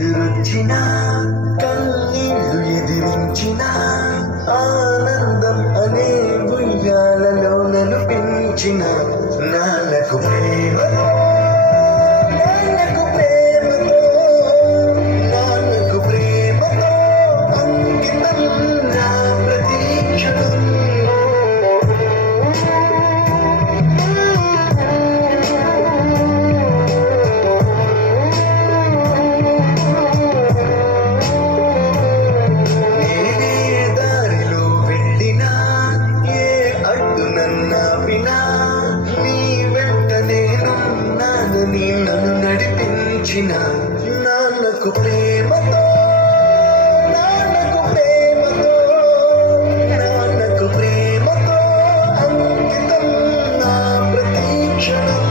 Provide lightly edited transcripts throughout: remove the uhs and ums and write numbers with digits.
ఎదురొచ్చిన కన్నీళ్లు ఎదిరించిన ఆనందం అనే ఉయ్యాలలో నడిపించిన నాన్నకు ప్రేమతో అంకితం నా ప్రతీక్షణం. నన్ను నడిపించిన నాన్నకు ప్రేమతో నాన్నకు ప్రేమతో అంకితం నా ప్రతీక్షణం.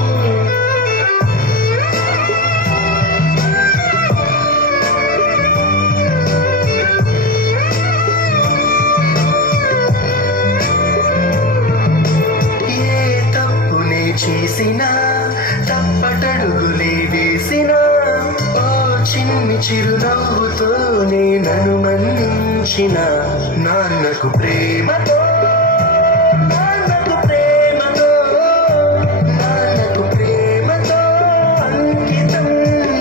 ఏ తప్పునే చేసినా తప్పటడుగులే వేసిన ఓ చిన్ని చిరునవ్వుతోనే నన్ను మన్నించిన నాన్నకు ప్రేమతో అంకితం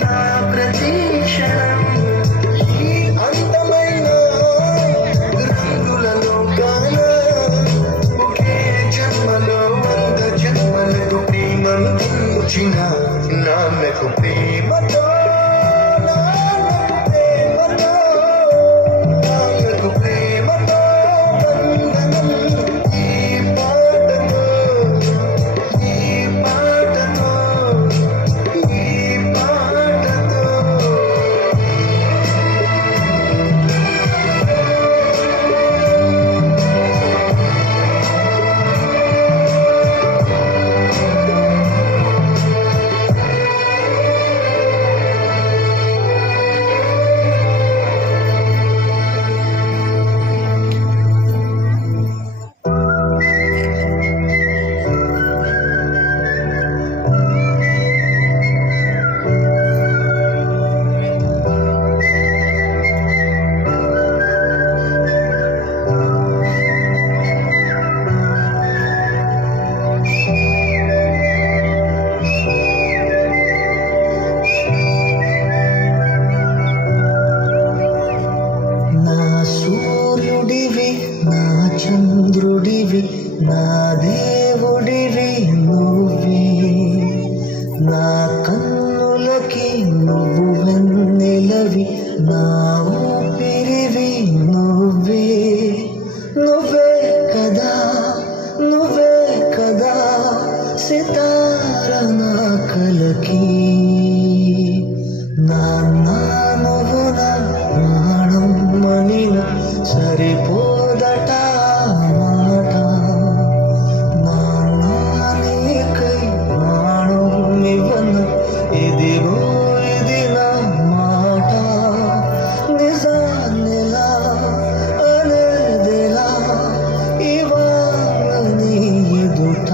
నా ప్రతీక్షణం. ఈ అందమైన రంగులలో గాన ఒకే జన్మలో 100 జన్మలకు ప్రేమను ఇచ్చిన నాన్నకు ప్రేమతో వందనం. ఈ పాటతో చంద్రుడివి నా దేవుడివి నువ్వే, నా కన్నులకి నువ్వు వెన్నెలవి, నా ఊపిరివి నువ్వే. నువ్వే కదా సితార నా కలకి, నాన్న నువ్వు నా ప్రాణం మనిన సరిపోదట మాట. నాన్న నీకై ప్రాణం ఇవ్వన ఇదిగో ఇది నా మాట. నిజాన్నిలా అనేదిలా ఇవాళ నీ ఎదుట.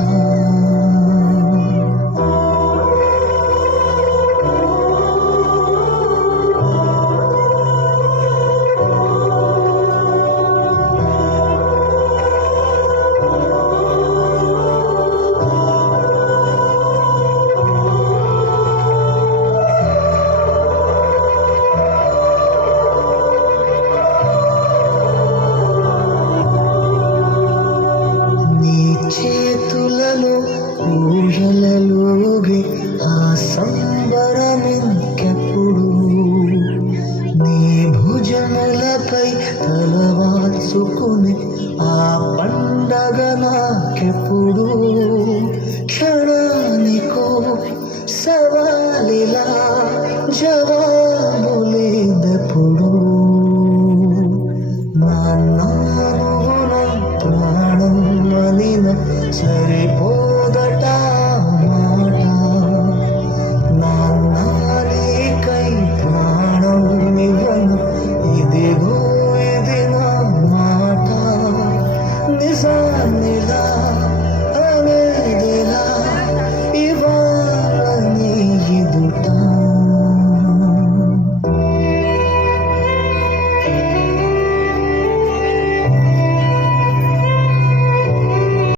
చేతులలో ఊయలలోగి ఆ సంబరమింకెప్పుడు, నీ భుజములపై తలవాల్చుకుని ఆ పండగ నాకెప్పుడు. క్షణానికో సవాలిలా జవాబులు